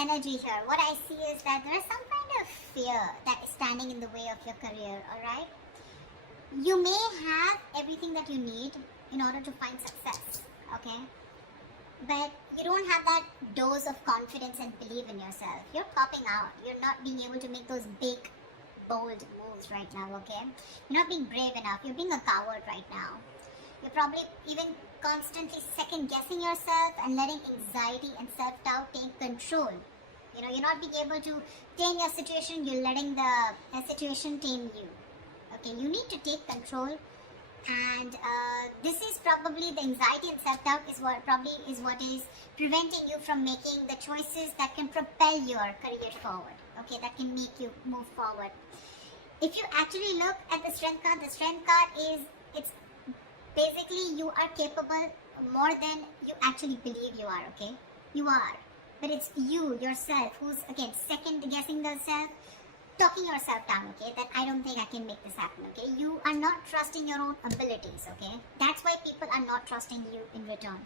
energy here, what I see is that there is some kind of fear that is standing in the way of your career, alright? You may have everything that you need in order to find success, okay? But you don't have that dose of confidence and belief in yourself. You're popping out. You're not being able to make those big, bold moves right now, okay? You're not being brave enough. You're being a coward right now. You're probably even constantly second-guessing yourself and letting anxiety and self-doubt take control. You know, you're not being able to tame your situation. You're letting the situation tame you. Okay, you need to take control. And this is probably the anxiety and self-doubt is what is preventing you from making the choices that can propel your career forward. Okay, that can make you move forward. If you actually look at the strength card is, it's basically you are capable more than you actually believe you are, okay? You are. But it's you, yourself, who's, again, second guessing yourself, talking yourself down, okay? That I don't think I can make this happen, okay? You are not trusting your own abilities, okay? That's why people are not trusting you in return.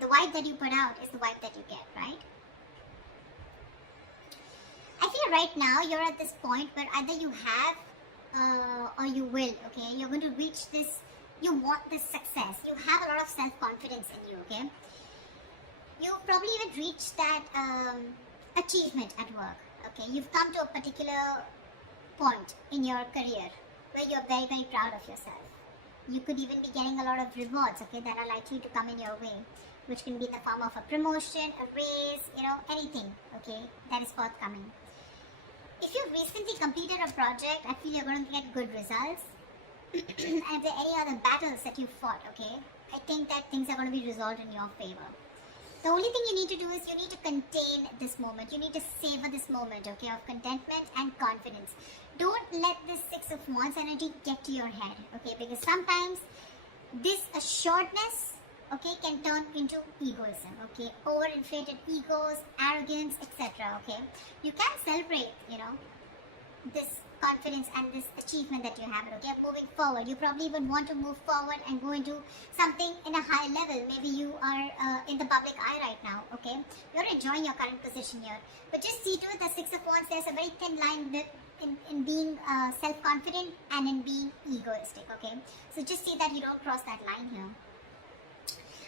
The vibe that you put out is the vibe that you get, right? I feel right now you're at this point where either you have or you will, okay? You're going to reach this, you want this success. You have a lot of self-confidence in you, okay? You probably even reached that achievement at work, okay? You've come to a particular point in your career where you're very, very proud of yourself. You could even be getting a lot of rewards, okay, that are likely to come in your way, which can be in the form of a promotion, a raise, you know, anything, okay, that is forthcoming. If you've recently completed a project, I feel you're going to get good results. And if there are any other battles that you fought, okay, I think that things are going to be resolved in your favor. The only thing you need to do is you need to contain this moment. You need to savor this moment, okay, of contentment and confidence. Don't let this Six of Wands energy get to your head, okay, because sometimes this assuredness, okay, can turn into egoism, okay, overinflated egos, arrogance, etc., okay. You can celebrate, you know, this confidence and this achievement that you have, okay, moving forward. You probably even want to move forward and go into something in a high level. Maybe you are in the public eye right now, okay. You're enjoying your current position here, but just see to it that Six of Wands, there's a very thin line in being self-confident and in being egoistic, okay. So just see that you don't cross that line here.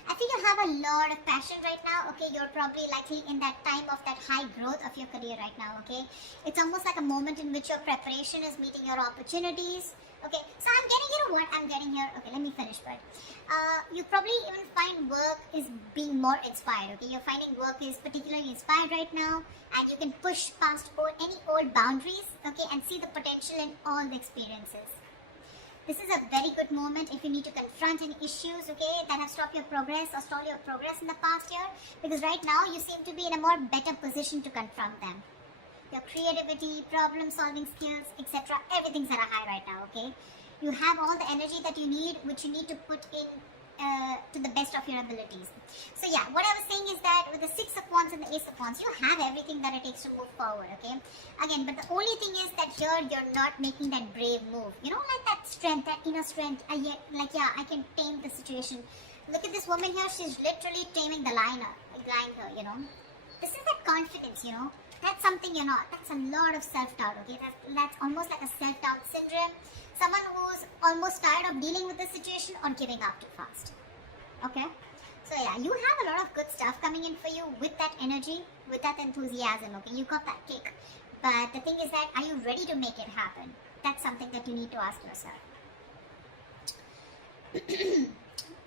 I think you have a lot of passion right now, okay. You're probably likely in that time of that high growth of your career right now, okay. It's almost like a moment in which your preparation is meeting your opportunities, okay. So I'm getting, you know what, I'm getting here, okay, let me finish first. You probably even find work is being more inspired, okay. You're finding work is particularly inspired right now, and you can push past any old boundaries, okay, and see the potential in all the experiences. This is a very good moment if you need to confront any issues, okay, that have stopped your progress or stalled your progress in the past year, because right now you seem to be in a more better position to confront them. Your creativity, problem solving skills, etc., everything's at a high right now, okay. You have all the energy that you need, which you need to put in to the best of your abilities. So yeah, what I was saying is that with the Six of Wands and the Ace of Wands, you have everything that it takes to move forward, okay. Again, but the only thing is that here you're not making that brave move. You know, like that strength, that inner strength. I can tame the situation. Look at this woman here. She's literally taming the lion here, you know. This is that confidence, you know. That's something you're not. That's a lot of self-doubt, okay. That's almost like a self-doubt syndrome. Someone who's almost tired of dealing with the situation or giving up too fast, okay. So yeah, you have a lot of good stuff coming in for you with that energy, with that enthusiasm, okay. You got that kick. But the thing is that, are you ready to make it happen? That's something that you need to ask yourself.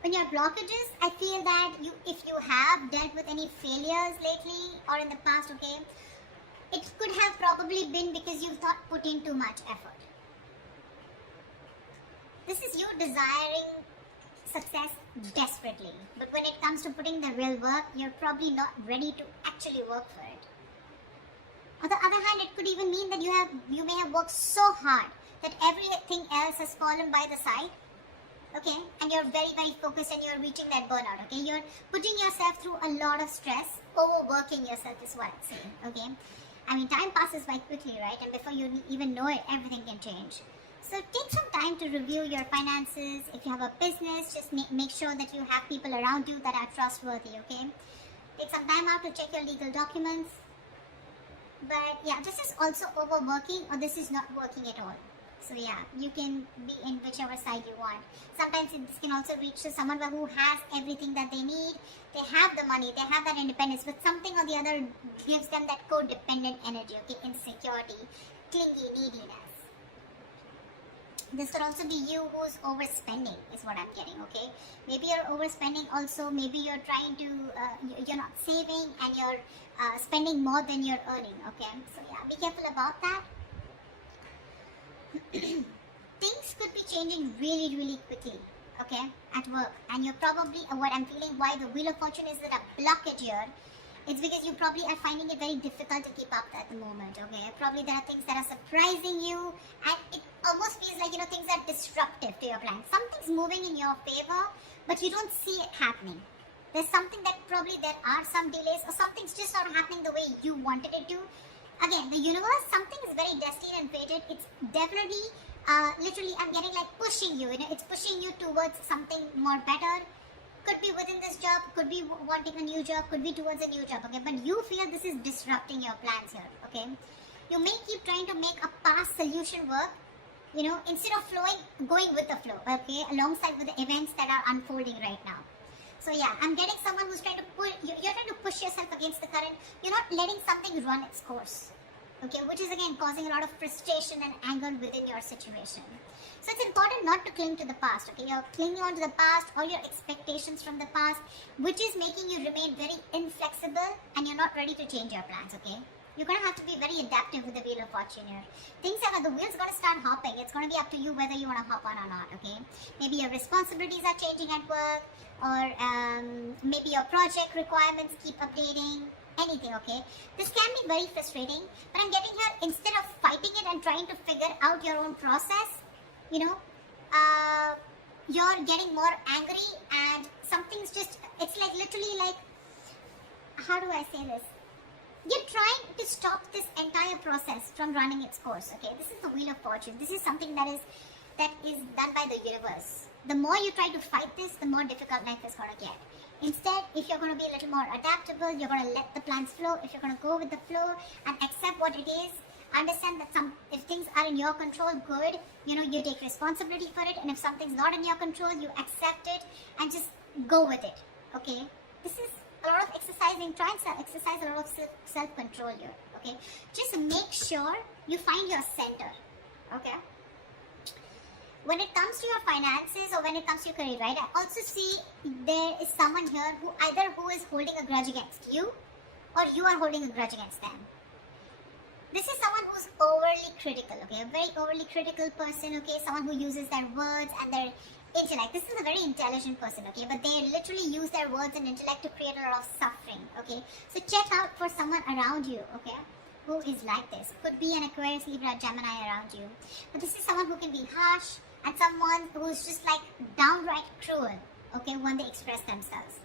When your blockages, I feel that if you have dealt with any failures lately or in the past, okay, it could have probably been because you've not put in too much effort. This is you desiring success desperately, but when it comes to putting the real work, you're probably not ready to actually work for it. On the other hand, it could even mean that you may have worked so hard that everything else has fallen by the side, okay, and you're very, very focused and you're reaching that burnout, okay. You're putting yourself through a lot of stress, overworking yourself is what I'm saying, okay. I mean, time passes by quickly, right, and before you even know it, everything can change. So take some time to review your finances. If you have a business, just make sure that you have people around you that are trustworthy, okay? Take some time out to check your legal documents. But yeah, this is also overworking, or this is not working at all. So yeah, you can be in whichever side you want. Sometimes this can also reach to someone who has everything that they need. They have the money, they have that independence, but something or the other gives them that codependent energy, okay? Insecurity, clingy, neediness. This could also be you who's overspending, is what I'm getting, okay? Maybe you're overspending also. Maybe you're trying to, you're not saving and you're spending more than you're earning, okay? So yeah, be careful about that. Things could be changing really, really quickly, okay, at work. And you're probably, what I'm feeling, why the Wheel of Fortune is at a blockage here, it's because you probably are finding it very difficult to keep up at the moment, okay? Probably there are things that are surprising you, and it almost feels like, things are disruptive to your plan. Something's moving in your favor, but you don't see it happening. There's something that probably there are some delays, or something's just not happening the way you wanted it to. Again, the universe, something is very destined and fated. It's definitely, literally, I'm getting like pushing you, it's pushing you towards something more better. Could be within this job, could be wanting a new job, could be towards a new job, okay? But you feel this is disrupting your plans here, okay? You may keep trying to make a past solution work, instead of going with the flow, okay? Alongside with the events that are unfolding right now. So yeah, I'm getting someone who's trying to you're trying to push yourself against the current. You're not letting something run its course, okay? Which is again causing a lot of frustration and anger within your situation. So it's important not to cling to the past, okay? You're clinging on to the past, all your expectations from the past, which is making you remain very inflexible, and you're not ready to change your plans, okay? You're going to have to be very adaptive with the Wheel of Fortune here. The wheel's going to start hopping. It's going to be up to you whether you want to hop on or not, okay? Maybe your responsibilities are changing at work, or maybe your project requirements keep updating, anything, okay? This can be very frustrating, but I'm getting here, instead of fighting it and trying to figure out your own process, you're getting more angry, and something's just, it's like literally like, how do I say this? You're trying to stop this entire process from running its course, okay? This is the Wheel of Fortune. This is something that is done by the universe. The more you try to fight this, the more difficult life is going to get. Instead, if you're going to be a little more adaptable, you're going to let the plans flow. If you're going to go with the flow and accept what it is, understand that if things are in your control, good, you take responsibility for it. And if something's not in your control, you accept it and just go with it, okay? This is a lot of exercising. Try and exercise a lot of self-control here, okay? Just make sure you find your center, okay? When it comes to your finances, or when it comes to your career, right, I also see there is someone here who is holding a grudge against you, or you are holding a grudge against them. This is someone who's overly critical, okay? A very overly critical person, okay? Someone who uses their words and their intellect. This is a very intelligent person, okay? But they literally use their words and intellect to create a lot of suffering, okay? So check out for someone around you, okay, who is like this. Could be an Aquarius, Libra, Gemini around you. But this is someone who can be harsh, and someone who's just like downright cruel, okay, when they express themselves.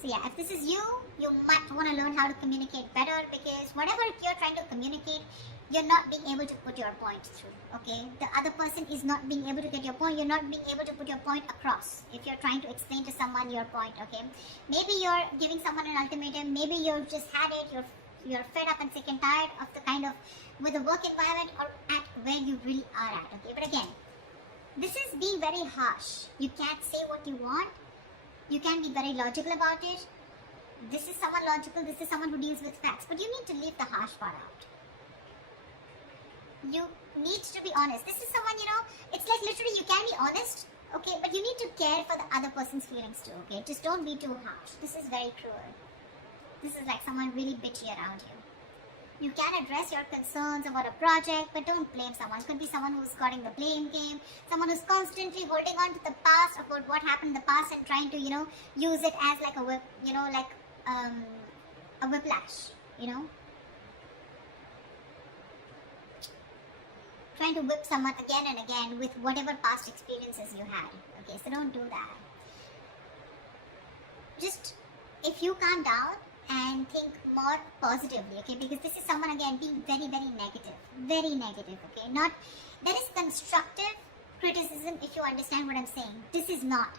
So yeah, if this is you, you might want to learn how to communicate better, because whatever you're trying to communicate, you're not being able to put your point through, okay? The other person is not being able to get your point. You're not being able to put your point across if you're trying to explain to someone your point, okay? Maybe you're giving someone an ultimatum. Maybe you've just had it. You're fed up and sick and tired of the kind of, with the work environment or at where you really are at, okay? But again, this is being very harsh. You can't say what you want. You can be very logical about it. This is someone logical. This is someone who deals with facts. But you need to leave the harsh part out. You need to be honest. This is someone, it's like literally you can be honest, okay, but you need to care for the other person's feelings too, okay? Just don't be too harsh. This is very cruel. This is like someone really bitchy around you. You can address your concerns about a project, but don't blame someone. It could be someone who's got in the blame game, someone who's constantly holding on to the past, about what happened in the past, and trying to, use it as like a whip, like a whiplash, Trying to whip someone again and again with whatever past experiences you had. Okay, so don't do that. Just, if you calm down and think more positively, okay, because this is someone again being very, very negative, okay? Not, there is constructive criticism, if you understand what I'm saying. This is not.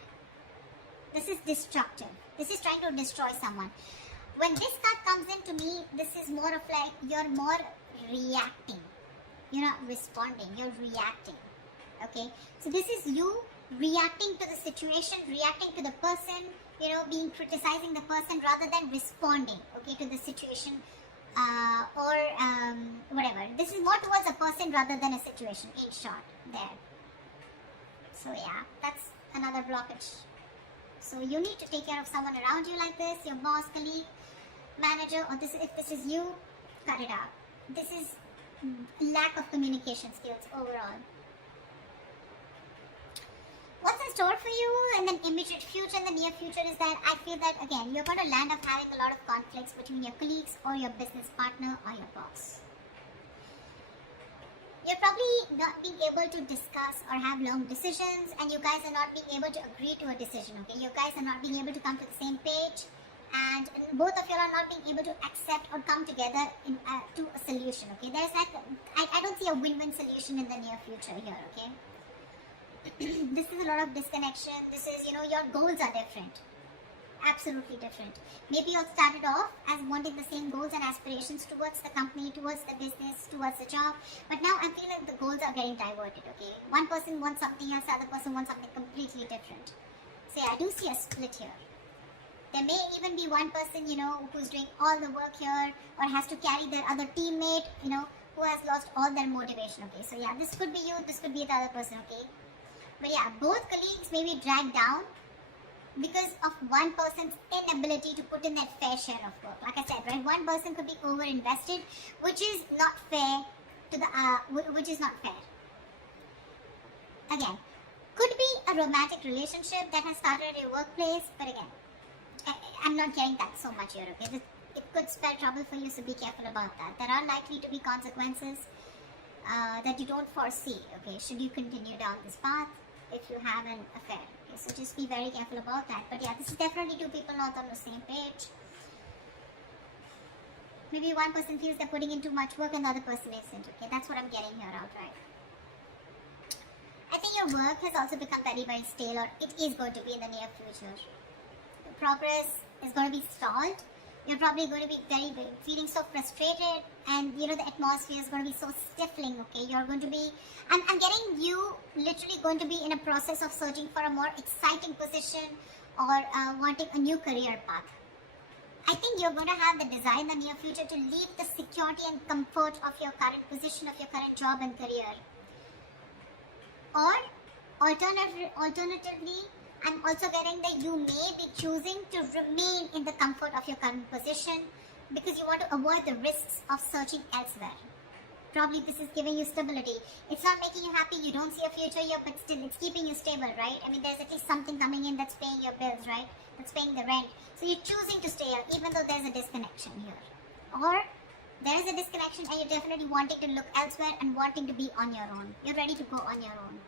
This is destructive. This is trying to destroy someone. When this card comes in, to me, this is more of like you're more reacting. You're not responding, you're reacting. Okay, so this is you reacting to the situation, reacting to the person, being criticizing the person rather than responding, okay, to the situation or whatever. This is more towards a person rather than a situation, in short, there. So yeah, that's another blockage. So you need to take care of someone around you like this, your boss, colleague, manager, or if this is you, cut it out. This is lack of communication skills overall. What's in store for you in the immediate future, in the near future, is that I feel that, again, you're going to land up having a lot of conflicts between your colleagues or your business partner or your boss. You're probably not being able to discuss or have long decisions, and you guys are not being able to agree to a decision, okay? You guys are not being able to come to the same page, and both of you are not being able to accept or come together to a solution, okay? There's like, I don't see a win-win solution in the near future here, okay? This is a lot of disconnection. This is, your goals are different. Absolutely different. Maybe you all started off as wanting the same goals and aspirations towards the company, towards the business, towards the job. But now I'm feeling the goals are getting diverted, okay? One person wants something else, the other person wants something completely different. So yeah, I do see a split here. There may even be one person, who's doing all the work here or has to carry their other teammate, who has lost all their motivation, okay? So yeah, this could be you, this could be the other person, okay? But yeah, both colleagues may be dragged down because of one person's inability to put in their fair share of work. Like I said, right? One person could be over-invested, which is not fair to which is not fair. Again, could be a romantic relationship that has started at your workplace, but again, I'm not getting that so much here, okay? It could spell trouble for you, so be careful about that. There are likely to be consequences that you don't foresee, okay, should you continue down this path if you have an affair. Okay, so just be very careful about that. But yeah, this is definitely two people not on the same page. Maybe one person feels they're putting in too much work and the other person isn't, okay? That's what I'm getting here outright. I think your work has also become very, very stale, or it is going to be in the near future. The progress is going to be stalled. You're probably going to be feeling so frustrated, and the atmosphere is going to be so stifling, okay? You're going to be, I'm getting you literally going to be in a process of searching for a more exciting position or wanting a new career path. I think you're going to have the desire in the near future to leave the security and comfort of your current position, of your current job and career. Or alternatively, I'm also getting that you may be choosing to remain in the comfort of your current position because you want to avoid the risks of searching elsewhere. Probably this is giving you stability. It's not making you happy, you don't see a future here, but still it's keeping you stable, right? I mean, there's at least something coming in that's paying your bills, right? That's paying the rent. So you're choosing to stay here even though there's a disconnection here. Or there is a disconnection and you're definitely wanting to look elsewhere and wanting to be on your own. You're ready to go on your own.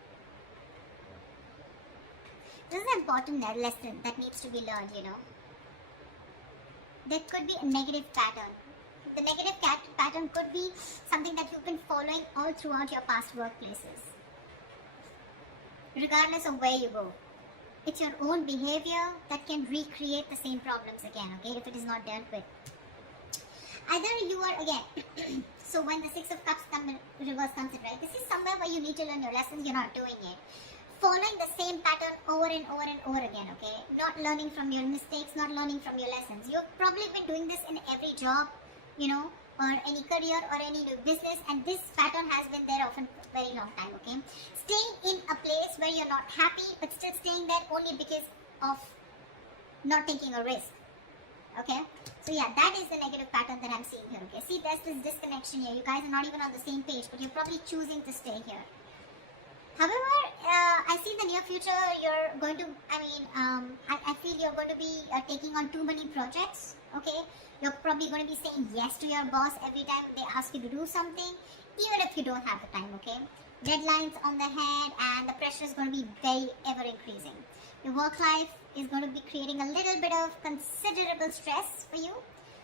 This is an important lesson that needs to be learned, There could be a negative pattern. The negative pattern could be something that you've been following all throughout your past workplaces. Regardless of where you go. It's your own behavior that can recreate the same problems again, okay, if it is not dealt with. Either you are, again, so when the Six of Cups reverse comes in, right, this is somewhere where you need to learn your lessons, you're not doing it. Following the same pattern over and over and over again, okay? Not learning from your mistakes, not learning from your lessons. You've probably been doing this in every job, or any career or any new business, and this pattern has been there often for a very long time, okay? Staying in a place where you're not happy, but still staying there only because of not taking a risk, okay? So yeah, that is the negative pattern that I'm seeing here, okay? See, there's this disconnection here. You guys are not even on the same page, but you're probably choosing to stay here. However, I see in the near future you're going to, I feel you're going to be taking on too many projects, okay? You're probably going to be saying yes to your boss every time they ask you to do something, even if you don't have the time, okay? Deadlines on the head, and the pressure is going to be very ever increasing. Your work life is going to be creating a little bit of considerable stress for you.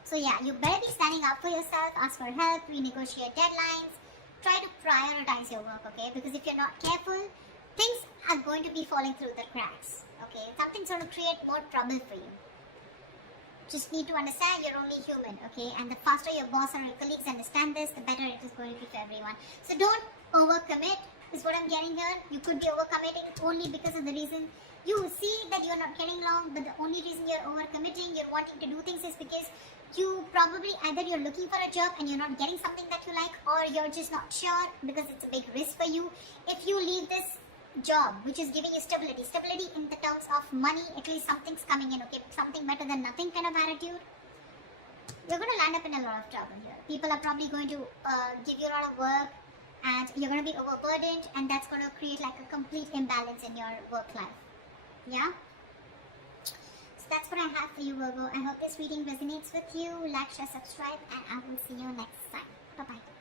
So yeah, you better be standing up for yourself, ask for help, renegotiate deadlines. Try to prioritize your work, okay? Because if you're not careful, things are going to be falling through the cracks, okay? Something's going to create more trouble for you. just need to understand you're only human, okay? And the faster your boss or your colleagues understand this, the better it is going to be for everyone. So don't overcommit, is what I'm getting here. You could be overcommitting only because of the reason you see that you're not getting along, but the only reason you're overcommitting, you're wanting to do things, is because you probably either you're looking for a job and you're not getting something that you like, or you're just not sure because it's a big risk for you. If you leave this job which is giving you stability in the terms of money, at least something's coming in, okay, something better than nothing kind of attitude, you're going to land up in a lot of trouble here. People are probably going to give you a lot of work, and you're going to be overburdened, and that's going to create like a complete imbalance in your work life. Yeah, so that's what I have for you, Virgo. I hope this reading resonates with you. Like, share, subscribe, and I will see you next time. Bye bye.